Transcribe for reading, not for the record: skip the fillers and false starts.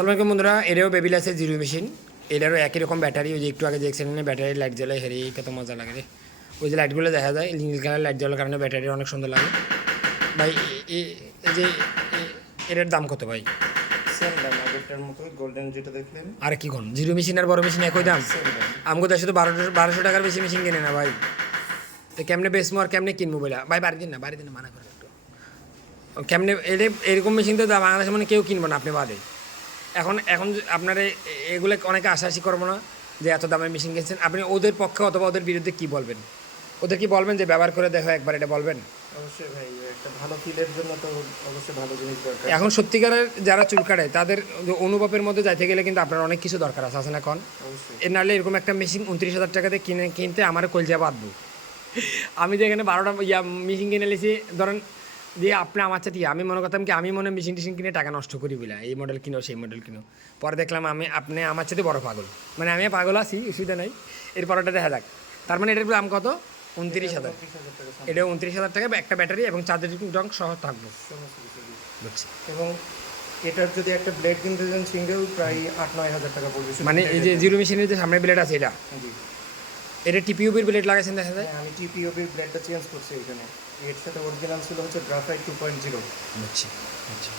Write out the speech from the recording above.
আসসালামু বন্ধুরা, এটাও বেবিলাসের জিরো মেশিন। এটারও একই রকম ব্যাটারি। ওই যে একটু আগে দেখছেন ব্যাটারি লাইট জ্বলে, হেরে কত মজা লাগে রে। ওই যে লাইটগুলো দেখা যায় নীল কালার লাইট জ্বলার কারণে ব্যাটারি অনেক সুন্দর লাগে ভাই। এই যে এটার দাম কত ভাই? সেম দাম আগেরটার মতো গোল্ডেন যেটা দেখলেন। আর কি কোন জিরো মেশিন আর বড় মেশিন একই দাম? সেম দাম। আমাকে দেশে তো 1200 টাকার বেশি মেশিন কিনে না ভাই। তো কেমনে বেচবো আর কেমনে কিনবো বলে ভাই? বাড়ি দিন না, বাড়ি দিন না, মানা করে একটু। কেমনে এটা এরকম মেশিন তো বাংলাদেশে মানে কেউ কিনবো না আপনি বাদে। এখন এখন আপনার এগুলো অনেকে আশাআশি করবো না যে এত দামের মেশিন কিনছেন। আপনি ওদের পক্ষে অথবা ওদের বিরুদ্ধে কী বলবেন? ওদের কি বলবেন যে ব্যবহার করে দেখো একবার, এটা বলবেন? অবশ্যই ভাই, একটা ভালো ফিলের জন্য তো অবশ্যই ভালো জিনিস দরকার। এখন সত্যিকারের যারা চুল কাটে তাদের অনুভবের মধ্যে যাইতে গেলে কিন্তু আপনার অনেক কিছু দরকার আছে না? কন অবশ্যই এর নাহলে এরকম একটা মেশিন 29,000 টাকাতে কিনতে আমার কলজা বাঁধবো। আমি যে এখানে 12টা মেশিন কিনে নিয়েছি ধরেন দিয়ে আপনি আমার সাথে আমি মনে করতাম কি আমি মনে মেশিন টেশিন কিনে টাকা নষ্ট করি বলে এই মডেল কিনো সেই মডেল কিনো। পরে দেখলাম আপনি আমার সাথে বড় পাগল। মানে আমি পাগল আছি, অসুবিধা নাই। এরপর ওটা দেখা যাক। তার মানে এটার দাম কত? 29,000। 30,000 টাকা এটা 29,000 টাকা, একটা ব্যাটারি এবং চার্জার রং সহ থাকবো। সমস্ত কিছু দিয়ে। বুঝছি। এবং এটার যদি একটা ব্লেড কিনতে যান সিঙ্গেল প্রায় 8-9 হাজার টাকা পড়বে শুধু মানে এই যে জিরো মেশিনের যে সামনে ব্লেড আছে এটা, জি। এটা টিপিউবির ব্লেড লাগাইছেন দেখা যায়। হ্যাঁ, আমি টিপিওবির ব্লেডটা চেঞ্জ করছি এখানে। এর সাথে অরিজিনাল ছিল হচ্ছে গ্রাফাইট 2.0। বুঝছি। আচ্ছা।